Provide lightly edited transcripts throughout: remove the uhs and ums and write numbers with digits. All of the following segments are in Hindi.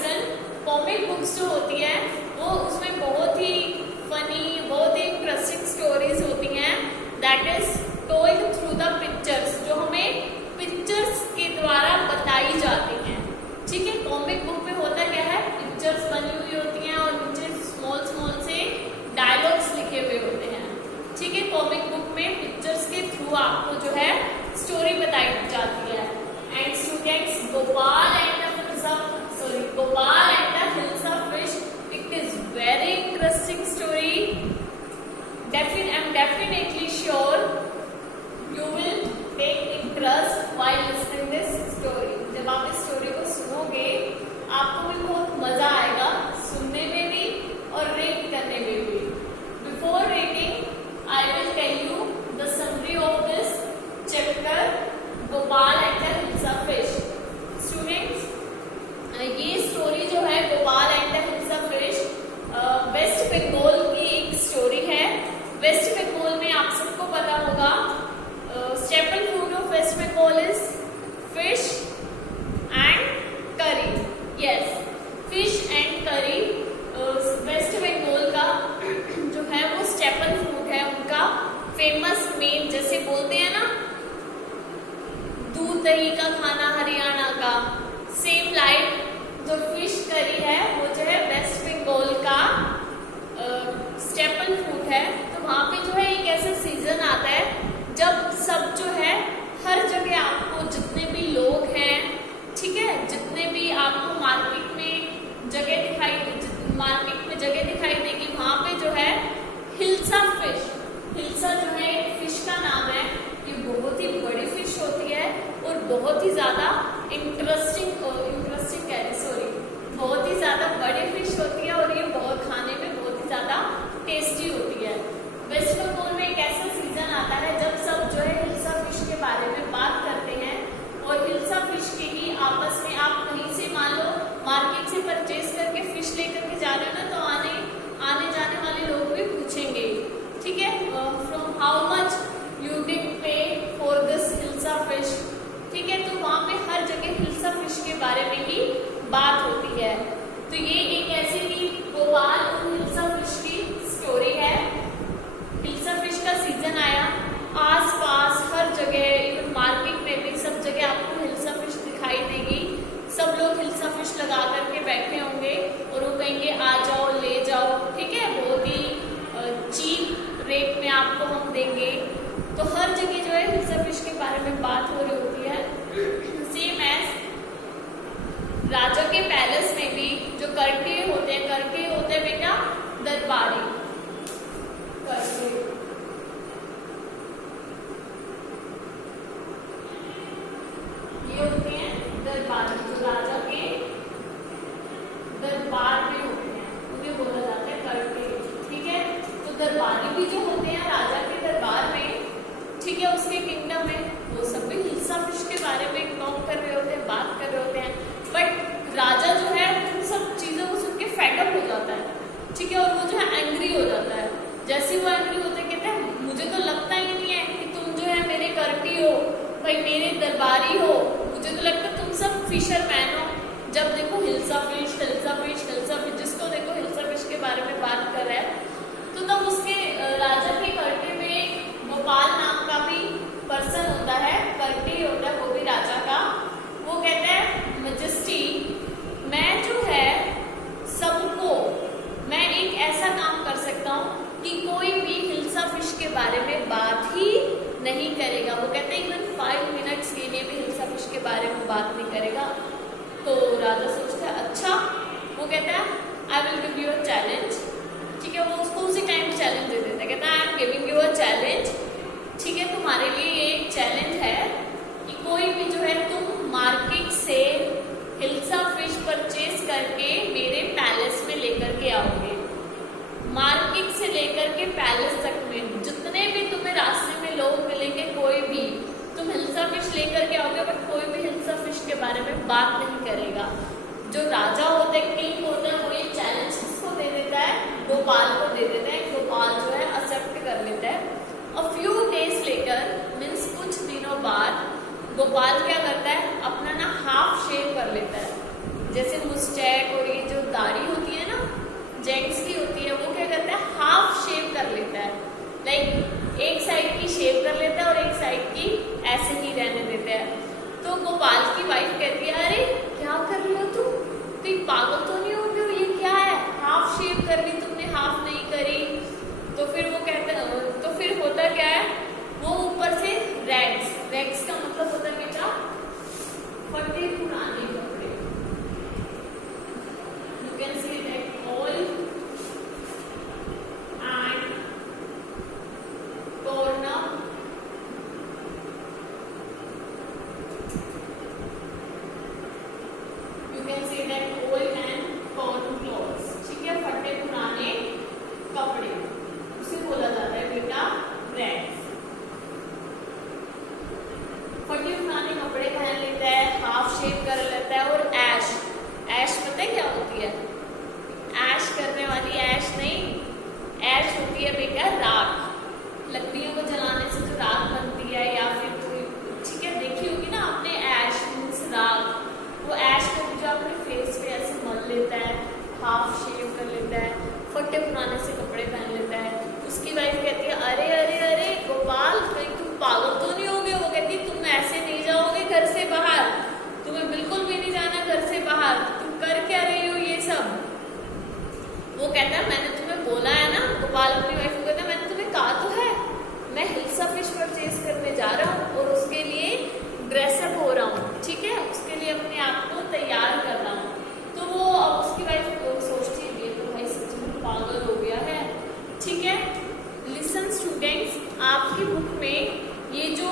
लिसन, कॉमिक बुक्स जो होती है वो उसमें बहुत ही फनी, बहुत ही इंटरेस्टिंग स्टोरीज होती हैं, that is told through the pictures, जो हमें पिक्चर्स के द्वारा बताई जाती हैं। ठीक है, कॉमिक बुक में होता क्या है, पिक्चर्स बनी हुई होती हैं और नीचे स्मॉल स्मॉल से डायलॉग्स लिखे हुए होते हैं। ठीक है, कॉमिक बुक में पिक्चर्स के थ्रू आपको जो है स्टोरी बताई जाती है। And students, Gopal and the hilsa of fish, it is very interesting story. I'm definitely sure you will take interest while listening this story. जब आप इस स्टोरी को सुनोगे आपको भी बहुत मजा आएगा, सुनने में भी और रेट करने में भी। Before rating, I will tell you the summary of this chapter, Gopal and the Hills of Fish. Students, ये स्टोरी जो है Gopal and the hilsa of fish West Bengal की एक स्टोरी है। वेस्ट बंगाल में आप सबको पता होगा staple food of West Bengal is fish and curry. Yes, fish and curry West Bengal का जो है वो स्टेपल फूड है, उनका फेमस मेन, जैसे बोलते हैं ना दूध दही का खाना हरियाणा का, सेम लाइक जो फिश करी है वो जो है वेस्ट बंगाल का स्टेपल फूड है। तो वहाँ पे जो है एक ऐसा सीजन आता है जब सब जो है हर जगह आपको जितने भी लोग हैं, ठीक है, जितने भी आपको मार्केट में जगह दिखाई देगी, वहाँ पे जो है हिल्सा फिश, हिल्सा जो है एक फिश का नाम है, ये बहुत ही बड़ी फिश होती है और बहुत ही ज्यादा बहुत ही ज्यादा बड़ी फिश होती है और ये बहुत खाने में बहुत ही ज्यादा टेस्टी होती है। वेस्ट बंगाल में एक ऐसा सीजन आता है जब सब जो है हिल्सा फिश के बारे में बात करते हैं और हिल्सा फिश के ही आपस में, आप कहीं से मान लो मार्केट से परचेज करके फिश लेकर के जा रहे हो ना, तो आने जाने वाले लोग भी पूछेंगे, ठीक है, from how much you did पे फॉर दिस हिल्सा फिश। ठीक है, तो वहाँ पे हर जगह हिल्सा फिश के बारे में ही बात होती है। तो ये एक ऐसी ही गोपाल और हिल्सा फिश की स्टोरी है। हिल्सा फिश का सीजन आया, आस पास हर जगह, इवन मार्केट में भी सब जगह आपको हिल्सा फिश दिखाई देगी। सब लोग हिल्सा फिश लगा करके बैठे होंगे और वो कहेंगे आ जाओ ले जाओ, ठीक है, बहुत ही चीप रेट में आपको हम देंगे। तो हर जगह जो है हिल्सा फिश के बारे में बात हो रही होती है। सेम एज राजा के पैलेस में भी जो करके होते हैं बेटा दरबारी, करके ये होते हैं दरबारी, जो राजा के दरबार में होते हैं उन्हें बोला जाता है करके। ठीक है, तो दरबारी भी जो होते हैं राजा के दरबार में, ठीक है, उसके किंगडम में, वो सब भी हिल्सा फिश के बारे में टॉक कर रहे होते हैं, बात कर रहे होते हैं। बट राजा जो है उन सब चीजों को सुन के फेडअप हो जाता है, ठीक है, और वो जो है एंग्री हो जाता है। जैसे वो एंग्री होते कहते हैं मुझे तो लगता ही नहीं है कि तुम जो है मेरे करती हो, भाई मेरे दरबारी हो, मुझे तो लगता है तुम सब फिशरमैन हो। जब देखो हिल्सा फिश, जिसको देखो हिल्सा फिश के बारे में बात कर रहा है, तो तब उसके राजा के करते में गोपाल नाम का भी पर्सन होता है, करते होता है, वो भी राजा का। वो कहता है मैजेस्टी, मैं जो है सबको, मैं एक ऐसा काम कर सकता हूँ कि कोई भी हिल्सा फिश के बारे में बात ही नहीं करेगा। वो कहते हैं इवन 5 मिनट्स के लिए भी हिल्सा फिश के बारे में बात नहीं करेगा। तो राजा सोचता है अच्छा, वो कहता है I will give you a challenge, ठीक है, वो उसको उसी टाइम चैलेंज दे देता है, कहता है I am giving you a challenge, ठीक है, तुम्हारे लिए ये एक चैलेंज है कि कोई भी जो है तुम मार्केट से हिल्सा फिश परचेज करके मेरे पैलेस में लेकर के आओगे। मार्केट से लेकर के पैलेस तक में जितने भी तुम्हें रास्ते में लोग मिलेंगे, कोई भी तुम हिल्सा फिश लेकर के आओगे, बट कोई भी हिल्सा फिश के बारे में बात नहीं करेगा। जो राजा होता है, किंग होता है, वो ये चैलेंज किसको दे देता है, गोपाल को दे देता है। गोपाल जो है एक्सेप्ट कर लेता है। अ फ्यू डेज लेकर, मीन्स कुछ दिनों बाद, गोपाल क्या करता है, अपना ना हाफ शेव कर लेता है। जैसे मुस्टैक और ये जो दाढ़ी होती है ना जेंट्स की होती है, वो क्या करता है हाफ शेव कर लेता है, लाइक एक साइड की शेव कर लेता है और एक साइड की ऐसे ही रहने देता है। तो गोपाल की वाइफ कहती है अरे क्या कर रही हो तुम, कोई पागल तो नहीं हो गए हो, ये क्या है, हाफ शेव कर ली तुमने, हाफ नहीं करी। तो फिर वो कहते हैं, तो फिर होता क्या है, वो ऊपर से रैग्स, रैग्स का मतलब होता है बेटा फटे पुराने कपड़े, you can see that all and torn up you can say that old and torn clothes, ठीक है, फटे पुराने कपड़े उसे बोला जाता है बेटा रैग्स। फटे पुराने कपड़े पहन लेता है, हाफ शेव कर लेता है और ऐश, ऐश पता है क्या होती है, ऐश करने वाली ऐश नहीं, ऐश होती है बेटा राख, लकड़ियों को जलाने से जो राख बनती है, या फिर कोई, ठीक है, देखी होगी ना आपने ऐश मीन्स राख, वो ऐश को जो अपने फेस पे ऐसे मल लेता है, हाफ शेव कर लेता है, फटे पुराने से कपड़े पहन लेता है। उसकी वाइफ कहती है अरे अरे अरे गोपाल कहीं तुम पागल तो नहीं हो गए, वो कहती है तुम ऐसे नहीं जाओगे घर से बाहर, तुम्हें बिल्कुल भी नहीं जाना घर से बाहर, तुम कर क्या रही हो ये सब। वो कहता है मैंने तुम्हें बोला है ना, गोपाल अपनी वाइफ को कहता है मैंने तुम्हें कहा तो है मैं हिल्सा फिश परचेज करने जा रहा हूँ और उसके लिए ड्रेसअप हो रहा हूँ, ठीक है, उसके लिए अपने आप को तैयार कर रहा हूँ। तो वो उसकी वाइफ सोचती है ये तो भाई सच में पागल हो गया है, ठीक है। लिसन स्टूडेंट्स, आपकी बुक में ये जो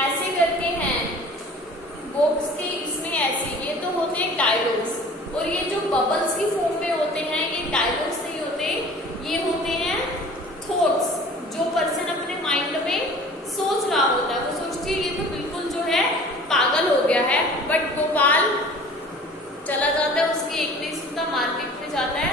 ऐसे करके हैं बॉक्स के, इसमें ऐसे ये तो होते हैं डायलॉग्स, और ये जो बबल्स की फॉर्म में होते हैं ये डायलॉग्स नहीं होते, ये होते हैं थॉट्स, जो पर्सन अपने माइंड में सोच रहा होता है, वो सोचती है ये तो बिल्कुल जो है पागल हो गया है। बट गोपाल चला जाता है, उसकी एक नहीं सुनता, मार्केट में जाता है,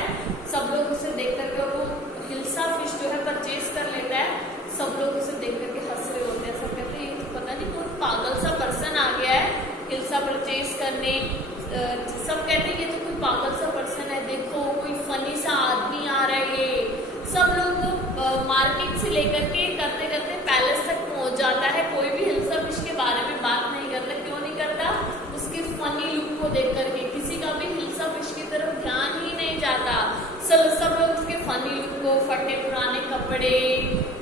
सब लोग उसे देख करके, वो हिल्सा फिश जो है परचेज कर लेता है, सब लोग उसे देख करके हंस रहे होते हैं, सब कहते हैं ये तो पता नहीं कौन पागल सा पर्सन आ गया है हिल्सा परचेज करने, सब कहते हैं ये तो कोई पागल सा पर्सन है, देखो कोई फनी सा आदमी आ रहा है ये। सब लोग तो मार्केट से लेकर के करते करते पैलेस तक पहुंच जाता है, कोई भी हिल्सा फिश के बारे में बात नहीं करता, क्यों नहीं करता, उसके फनी लुक को देख करके किसी का भी हिल्सा फिश की तरफ ध्यान ही नहीं जाता, सब लोग उसके फनी लुक को, फटे पुराने कपड़े,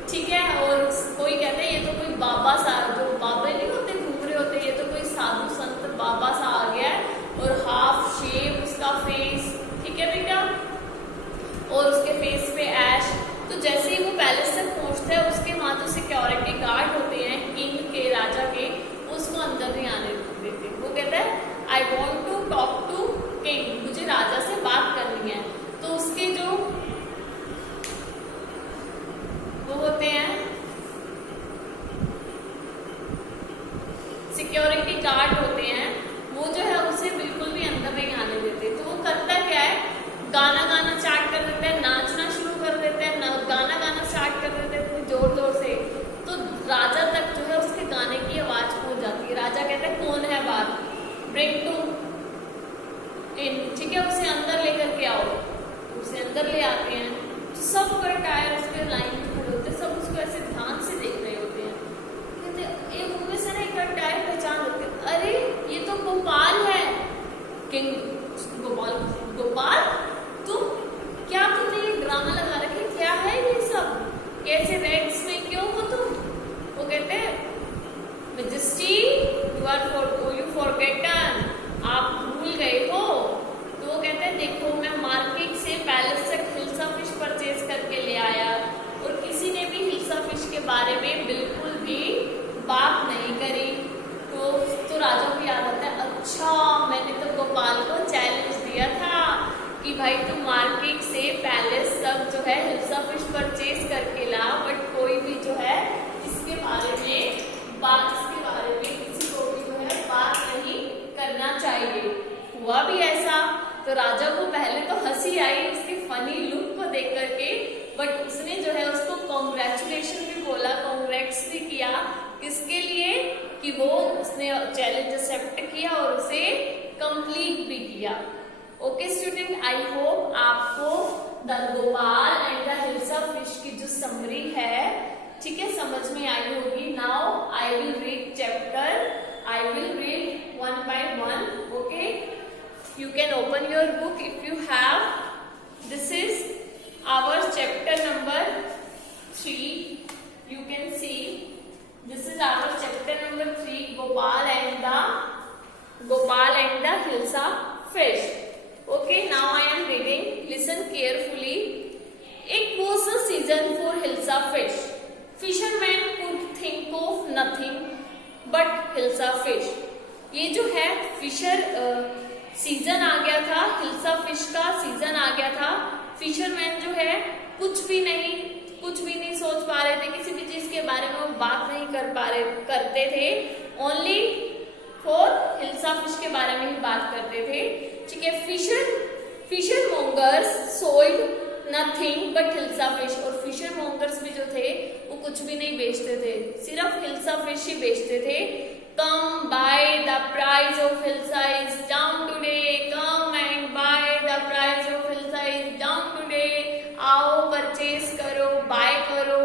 ठीक है, और कोई कहते हैं ये तो कोई बाबा सा, जो बाबे नहीं होते घूम रहे होते, ये तो कोई साधु संत बाबा सा आ गया है, और हाफ शेव उसका फेस, ठीक है बेटा, और उसके फेस पे ऐश। तो जैसे ही वो पैलेस तक पहुंचता है, उसके वहां जो सिक्योरिटी गार्ड होते हैं किंग के, राजा के, उसको अंदर नहीं आने देते। वो कहता है I want to talk to king, मुझे राजा से बात करनी है। तो उसके जो वो होते हैं सिक्योरिटी गार्ड होते हैं, वो जो है उसे बिल्कुल भी अंदर नहीं आने देते। तो वो करता क्या है, गाना गाना स्टार्ट कर देता है, नाचना शुरू कर देता है, गाना गाना स्टार्ट कर देते हैं जोर जोर से। तो राजा तक जो है उसके गाने की आवाज पहुंच जाती है। राजा कहता है कौन है बाहर, ब्रिंग टू इन, ठीक है, उसे अंदर लेकर के आओ। उसे अंदर ले आते हैं, सब पर टायर उस पर लाइन में खड़े होते हैं, सब उसको ऐसे ध्यान से देख रहे होते हैं। कहते एक उनमें से ना एक टायर पहचान होते, अरे ये तो गोपाल है। किंग गोपाल, गोपाल तुम क्या, तुमने ये ड्रामा लगा रखे, क्या है ये सब, कैसे रेड्स में क्यों हो तुम। वो कहते हैं मैजेस्टी यू फॉरगेटन, आप भूल गए हो। तो वो कहते हैं देखो मैं मार्केट से पैलेस तक हिल्सा फिश परचेज करके ले आया, और किसी ने भी हिल्सा फिश के बारे में बिल्कुल भी बात नहीं करी। तो राजा को याद आता है, अच्छा मैंने तो गोपाल को चैलेंज दिया था कि भाई तू मार्केट से पैलेस तक जो है हिल्सा फिश परचेज करके ला, बट कोई भी जो है इसके बारे में किसी को भी जो है बात नहीं करना चाहिए। हुआ भी ऐसा। तो राजा को पहले तो हंसी आई उसके फनी लुक को देख करके, बट उसने जो है उसको कॉन्ग्रेचुलेशन भी बोला, कॉन्ग्रेट्स भी किया, किसके लिए कि वो उसने चैलेंज एक्सेप्ट किया और उसे कंप्लीट भी किया। ओके स्टूडेंट, आई होप आपको the Gopal and the hilsa fish की जो समरी है, ठीक है, समझ में आई होगी। Now I will read chapter, I will read one by one. Okay, you can open your book if you have. This is our chapter number 3. You can see this is our chapter number 3, Gopal and the Hilsa fish. Okay, now I am reading. Listen carefully. It was a season for Hilsa fish. Fishermen could think of nothing but Hilsa fish. ये जो है फिशर सीजन आ गया था, हिल्सा फिश का सीजन आ गया था। फिशरमैन जो है कुछ भी नहीं सोच पा रहे थे, किसी भी चीज के बारे में वो बात नहीं करते थे। ओनली फॉर हिल्सा फिश के बारे में ही बात करते थे, ठीक है। Fisher mongers sold nothing but hilsa fish, और फिशर मोंगर्स भी जो थे वो कुछ भी नहीं बेचते थे, सिर्फ हिल्सा फिश ही बेचते थे। Come buy the price of Hilsa is down today. Come and buy the price of Hilsa is down today. आओ परचेज करो, बाय करो।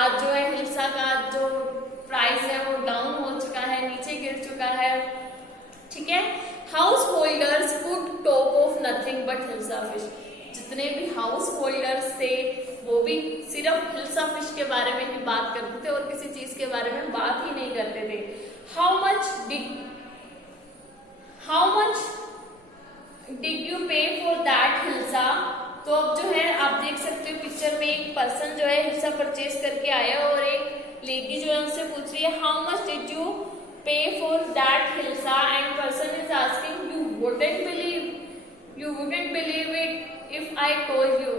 आज जो है हिल्सा का जो प्राइस है वो डाउन हो चुका है, नीचे गिर चुका है, ठीक है। House holders could talk of nothing but hilsa fish, जितने भी हाउस होल्डर्स थे वो भी सिर्फ हिल्सा फिश के बारे में ही बात करते थे और किसी चीज के बारे में बात ही नहीं करते थे। How much did you pay for that Hilsa? तो अब जो है आप देख सकते हो पिक्चर में एक पर्सन जो है हिल्सा परचेज करके आया और एक लेडी जो है उससे पूछ रही है how much did you pay for that Hilsa? And person is asking you wouldn't believe it if I told you.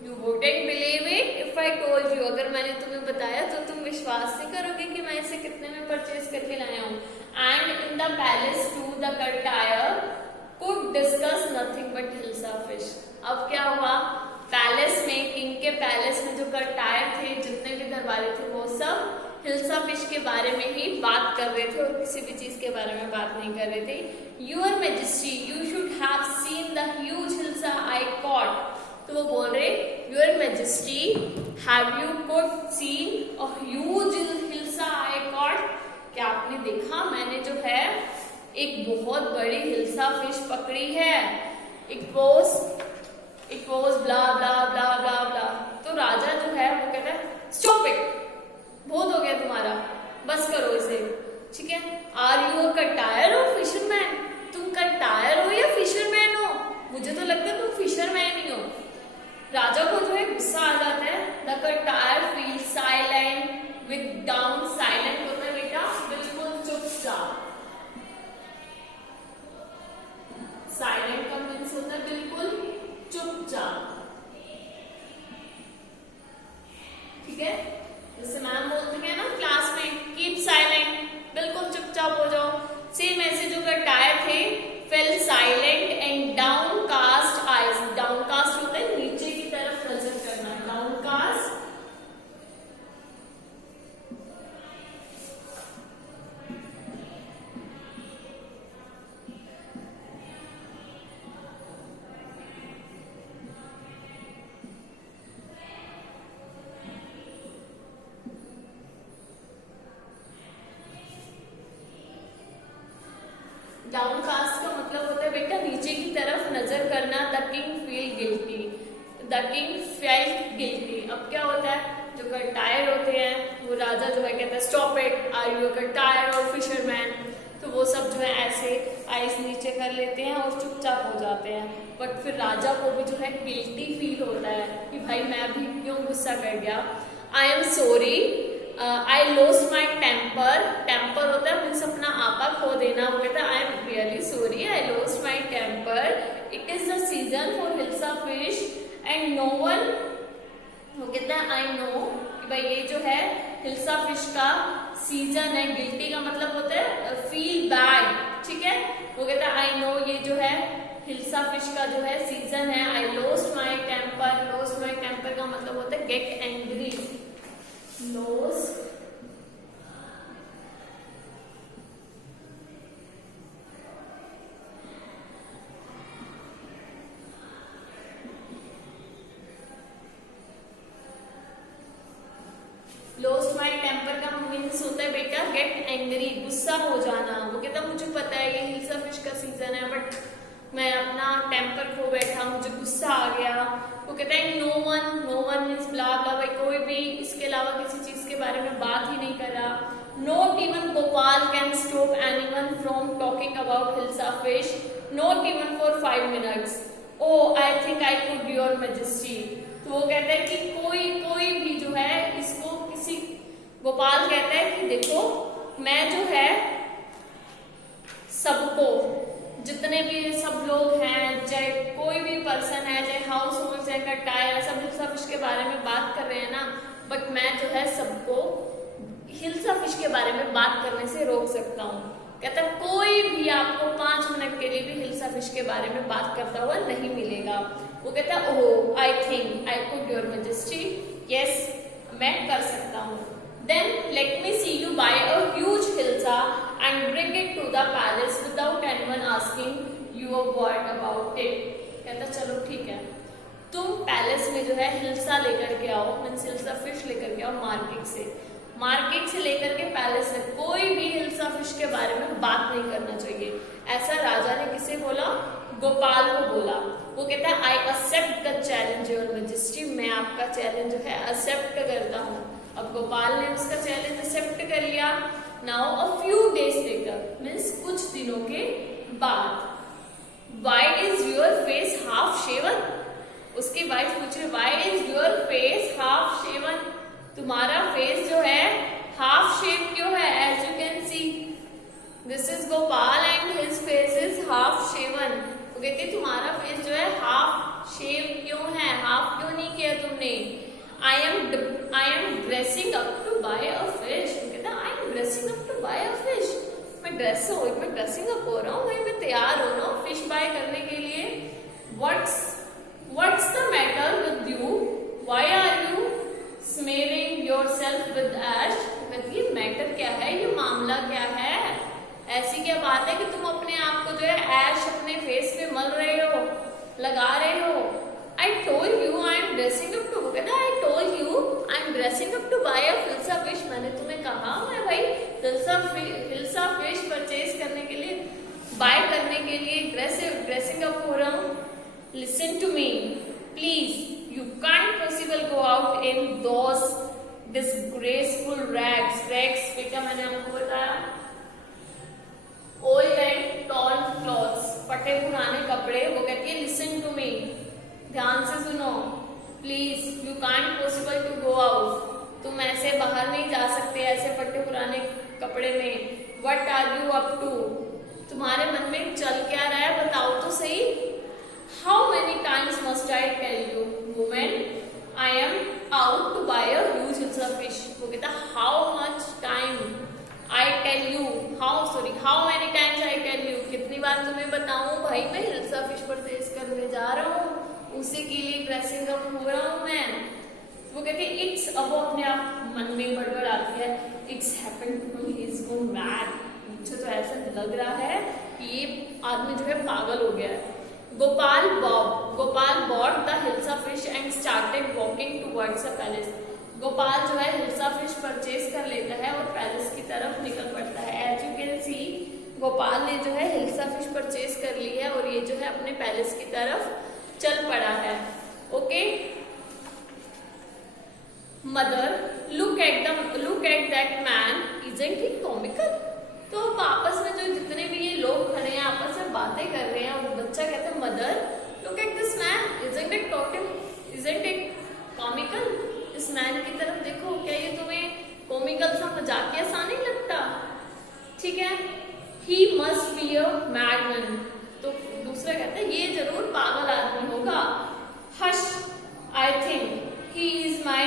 You wouldn't believe it if I told you. अगर मैंने तुम्हें बताया तो तुम विश्वास नहीं करोगे कि मैं इसे कितने में परचेज करके लाया हूँ। And in the palace too, the courtier could discuss nothing but Hilsa fish. अब क्या हुआ, पैलेस में, किंग के पैलेस में जो कर्टायर थे, जितने भी दरबारी थे, वो सब हिल्सा फिश के बारे में ही बात कर रहे थे और किसी भी चीज के बारे में बात नहीं कर रहे थे। Your Majesty, you should have seen the huge Hilsa I caught. तो वो बोल रहे your majesty have you could seen a huge hilsa I cot, क्या आपने देखा मैंने जो है एक बहुत बड़ी हिल्सा फिश पकड़ी है। इट वॉज ब्ला ब्ला ब्ला ब्ला ब्ला। तो राजा जो है वो कहता है स्टॉप इट, बहुत हो गया तुम्हारा, बस करो इसे, ठीक है। आर यू अ कर्टायर और फिशरमैन, तुम कर्टायर हो या फिशरमैन हो? मुझे तो लगता है तुम फिशरमैन ही हो। राजा को जो है गुस्सा आ जाता है। The courtier feel silent with down, silent होता है बेटा बिल्कुल चुपचाप, साइलेंट का मीन्स होता है बिल्कुल चुपचाप, ठीक है। जैसे मैम बोलते हैं ना क्लास में कीप साइलेंट, बिल्कुल चुपचाप हो जाओ। सेम ऐसे जो कर्टायर थे fell silent and downcast eyes, downcast होता है नीचे की तरफ नजर करना, डाउन कास्ट। डाउन कास्ट का मतलब होता है बेटा नीचे की तरफ नजर करना। The king feel guilty, the king felt guilty. अब क्या होता है, जो कर्टायर होते हैं वो राजा जो है कहता है stop it, are you a courtier और फिशरमैन, तो वो सब जो है ऐसे आइस नीचे कर लेते हैं और चुपचाप हो जाते हैं। बट फिर राजा को भी जो है गिल्टी फील होता है कि भाई मैं भी क्यों गुस्सा कर गया। I am sorry, I lost my temper, temper होता है मीन्स अपना आपा खो देना। वो कहता है I am really sorry, I lost my temper, it is the season for hilsa fish and no one. वो कहता है आई नो कि भाई ये जो है हिल्सा फिश का सीजन है। गिल्टी का मतलब होता है फील बैड, ठीक है। वो कहता है आई नो ये जो है हिल्सा फिश का जो है सीजन है। I lost my temper, lost my temper का मतलब होता है get angry, lost get angry, गुस्सा हो जाना। वो कहता मुझे पता है ये हिल्सा फिश का सीजन है बट मैं अपना टेम्पर खो बैठा, मुझे गुस्सा आ गया। वो कहता है नो वन मीन्स ब्ला ब्ला, भाई कोई भी इसके अलावा किसी चीज के बारे में बात ही नहीं कर रहा। Not even Gopal can stop anyone from talking about hilsa fish, not even for 5 minutes. Oh I think I could your majesty. तो वो कहता है कि कोई भी जो है इसको किसी, गोपाल कहता है कि देखो मैं जो है सबको, जितने भी सब लोग हैं, चाहे कोई भी पर्सन है, चाहे हाउस होल्ड, चाहे कटाया, सब हिल्सा फिश के बारे में बात कर रहे हैं ना, बट मैं जो है सबको हिल्सा फिश के बारे में बात करने से रोक सकता हूँ। कहता है कोई भी आपको 5 मिनट के लिए भी हिल्सा फिश के बारे में बात करता हुआ नहीं मिलेगा। वो कहता है oh I think I could your majesty, yes मैं कर सकता हूँ। Then let me see you buy a huge hilsa and bring it to the palace without anyone asking you a word about it. कहता चलो ठीक है, तुम पैलेस में जो है हिल्सा लेकर के आओ, मीन्स हिल्सा फिश लेकर के आओ मार्केट से लेकर के पैलेस से, कोई भी हिल्सा फिश के बारे में बात नहीं करना चाहिए। ऐसा राजा ने किसे बोला? गोपाल को बोला। वो कहता है I accept the challenge your majesty, मैं आपका चैलेंज जो है एक्सेप्ट करता हूँ। अब गोपाल ने उसका चैलेंज एक्सेप्ट कर लिया। Now a few days later, means कुछ दिनों के बाद, why is your face half shaven? उसकी वाइफ पूछ रही why is your face half shaven, तुम्हारा फेस जो है हाफ शेव क्यों है? As you can see this is Gopal and his face is half shaven. वो कहते तुम्हारा फेस जो है हाफ शेव क्यों है, हाफ क्यों नहीं किया तुमने? I am dressing up to buy a fish। कहता I am dressing up to buy a fish, मैं ड्रेसिंग अप हो रहा हूँ, मैं तैयार हो रहा हूँ फिश बाय करने के लिए। What's the matter with you? Why are you smearing yourself with ash? कहती ये मैटर क्या है, ये मामला क्या है, ऐसी क्या बात है कि तुम अपने आप को जो है ऐश अपने फेस पे मल रहे हो, लगा रहे हो? I told you I am dressing up to, कहता I told you I am dressing up to buy a hilsa fish, मैंने तुम्हें कहा मैं भाई हिल्सा फिश परचेज करने के लिए, बाय करने के लिए ड्रेसिंग अप हो रहा हूँ। Listen to me please, you can't possible go out in those disgraceful rags. बेटा मैंने आपको बताया ओल्ड एंड टॉर्न क्लॉथ्स, फटे पुराने कपड़े। वो कहती है लिसन टू मी, ध्यान से सुनो, please you can't possible to go out, तुम ऐसे बाहर नहीं जा सकते ऐसे फटे पुराने कपड़े में। What are you up to, तुम्हारे मन में चल क्या रहा है बताओ तो सही। How many times must I tell you women I am out to buy a huge hilsa fish. वो कहता how much time I tell you, how many times I tell you, कितनी बार तुम्हें बताऊं भाई मैं हिल्सा फिश परचेज करने जा रहा हूँ, उसी के लिए ड्रेसिंग अप हो रहा हूँ मैं। वो कहते हैं इट्स, अब वो अपने आप मन में गड़बड़ आती है, it's happened to me, he is gone mad, मुझे तो ऐसा लग रहा है कि ये आदमी जो है पागल हो गया है। Gopal bought the hilsa fish and started walking towards the palace. Gopal जो है हिल्सा फिश परचेज कर लेता है और पैलेस की तरफ निकल पड़ता है। As you can see Gopal ने जो है हिल्सा फिश परचेज कर ली है और ये जो है अपने पैलेस की तरफ चल पड़ा है। Okay, mother look at that man, isn't he comical. तो आपस में जो जितने भी ये लोग खड़े हैं आपस में बातें कर रहे हैं, और बच्चा कहता है mother look at this man, isn't it comical, इस मैन की तरफ देखो, क्या ये तुम्हें कॉमिकल सा मजाकिया सा नहीं लगता? ठीक है, he must be a madman, तो दूसरा कहता है ये जरूर पागल आदमी होगा। Hush, I think he is my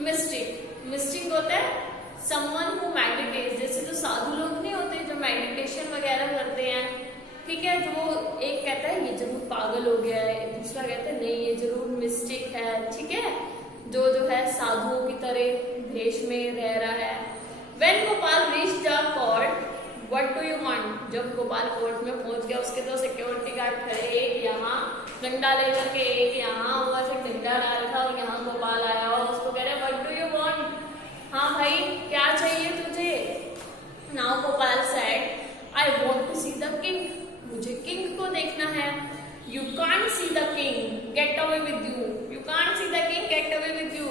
mystic होता है समवन हु मेडिटेट्स, जैसे जो साधु लोग नहीं होते जो मेडिटेशन वगैरह करते हैं, ठीक है, तो वो एक कहता है ये जरूर पागल हो गया है, दूसरा कहता है नहीं ये जरूर मिस्टिक है, ठीक है, जो है साधुओं की तरह भेष में रह रहा है। When Gopal reached the court, what do you want? जब गोपाल कोर्ट में पहुंच गया, उसके तो सिक्योरिटी गार्ड खड़े, एक यहाँ डंडा लेकर के, एक यहाँ ऊपर से डंडा डाला था, और यहाँ गोपाल आया और उसको कह रहे व्हाट डू यू वांट? हाँ भाई क्या चाहिए तुझे? Gopal said, I want to see the king. मुझे किंग को देखना है. You can't see the king. Get away with you. You can't see the king. Get away with you.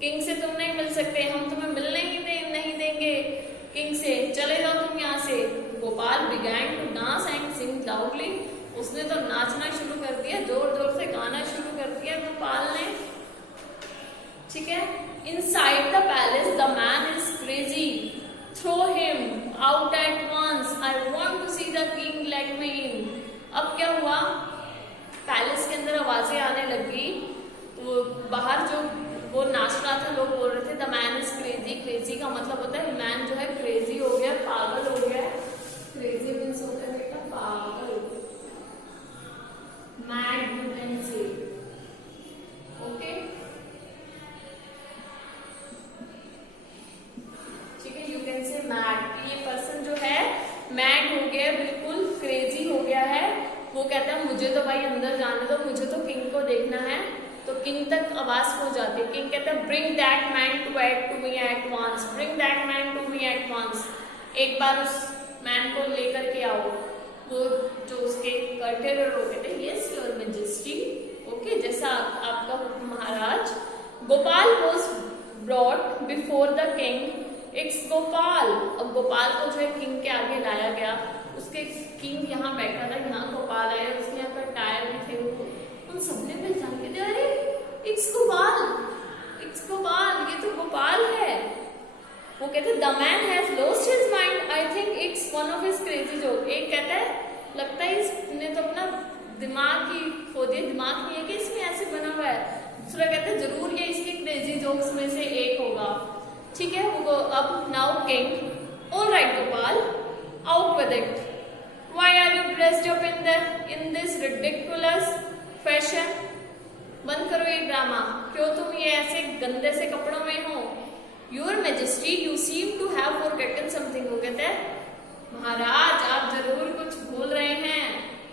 King से तुम नहीं मिल सकते, हम तुम्हें मिलने ही नहीं देंगे किंग से, चले जाओ तुम यहाँ से. Gopal began to dance and sing loudly. उसने तो नाचना शुरू कर दिया, जोर जोर से गाना शुरू कर दिया गोपाल ने. ठीक है. Inside the palace, the man is crazy. Throw him out at once. I want to see the king. Let me in. अब क्या हुआ, पैलेस के अंदर आवाजें आने लगी. तो बाहर जो वो नाच रहा था, लोग बोल रहे थे the man is crazy. Crazy का मतलब होता है मैन जो है क्रेजी हो गया, पागल हो गया. क्रेजी मीन्स होता है बेटा पागल, mad you can say. Okay, ठीक है, यू कैन से मैड. ये पर्सन जो है मैड हो गया, बिल्कुल क्रेजी हो गया है. वो कहता है मुझे तो भाई अंदर जाने दो, मुझे तो किंग को देखना है. तो किंग तक आवाज पहुंच जाती है. किंग कहता है bring that man to me at once. Bring that man to me at once. एक बार उस मैन को लेकर के आओ. वो जो उसके कर्टेरर हो कहते हैं यस योर मैजेस्टी. ओके, जैसा आपका हुक्म महाराज. Gopal was brought before the king. It's Gopal. अब गोपाल को जो है किंग के आगे लाया गया. उसके किंग यहाँ बैठा था, यहाँ गोपाल आया, उसने यहाँ पर टायर भी थे. उन सबने पहचान के दिया, अरे इट्स गोपाल, इट्स गोपाल, ये तो गोपाल है. वो कहते the man has lost his mind. I think it's one of his crazy joke. एक कहता है लगता है इसने तो अपना दिमाग ही खो दिया, दिमाग नहीं है कि इसमें ऐसे बना हुआ है. दूसरा कहता है जरूर ये इसके क्रेजी जोक्स में से एक होगा. ठीक है, वो अब now king. All right Gopal, out with it. Why are you dressed up in this ridiculous fashion? बंद करो ये ड्रामा. क्यों तुम ये ऐसे गंदे से कपड़ों में हो? Your Majesty, you seem to have forgotten something. वो कहते हैं महाराज आप जरूर कुछ भूल रहे हैं.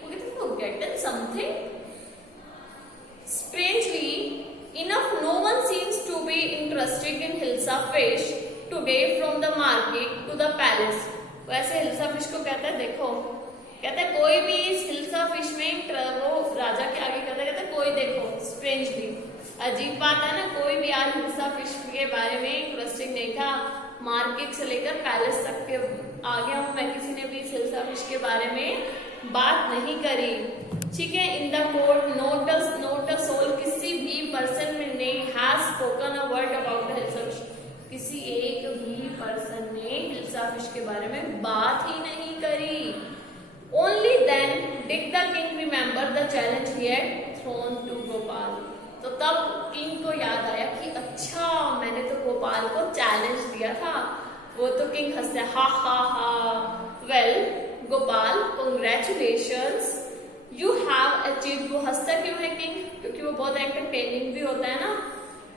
वो कहते हैं forgotten something. Strangely enough, no one seems to be interested in Hilsa fish today from the market to the palace. वैसे हिल्सा फिश को कहता है देखो, कहता है कोई भी इस हिल्सा फिश में, वो राजा के आगे कहता है कोई देखो. स्ट्रेंजली, अजीब बात है ना, कोई भी आज हिल्सा फिश के बारे में इंटरेस्टिंग नहीं था. मार्केट से लेकर पैलेस तक के आ गया हूं मैं, किसी ने भी इस हिल्सा फिश के बारे में बात नहीं करी. ठीक है. In the court not a soul. किसी भी पर्सन में नहीं has spoken a word about the hilsa fish. किसी एक भी पर्सन ने हिल्सा फिश के बारे में बात ही नहीं करी. Only then did the king remember the challenge he had thrown to Gopal. तो तब किंग को याद आया कि अच्छा मैंने तो गोपाल को चैलेंज दिया था. वो तो किंग हंसता है, हा हा हा. Well Gopal, congratulations, you have achieved. वो हंसता क्यों है किंग? क्योंकि वो बहुत एंटरटेनिंग भी होता है ना.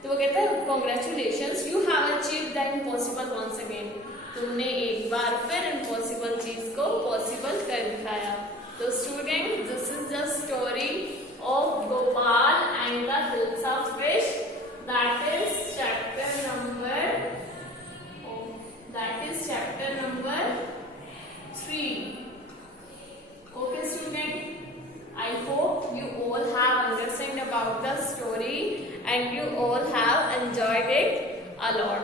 तो वो कहता है congratulations, you have achieved the impossible once again. तुमने एक बार फिर इम्पॉसिबल चीज को पॉसिबल कर दिखाया. तो student, this is the story of Gopal and the hilsa fish. That is chapter number 3. Okay student, I hope you all have understood about the story and you all have enjoyed it a lot.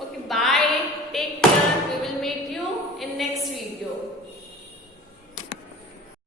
Okay, bye. Take care. We will meet you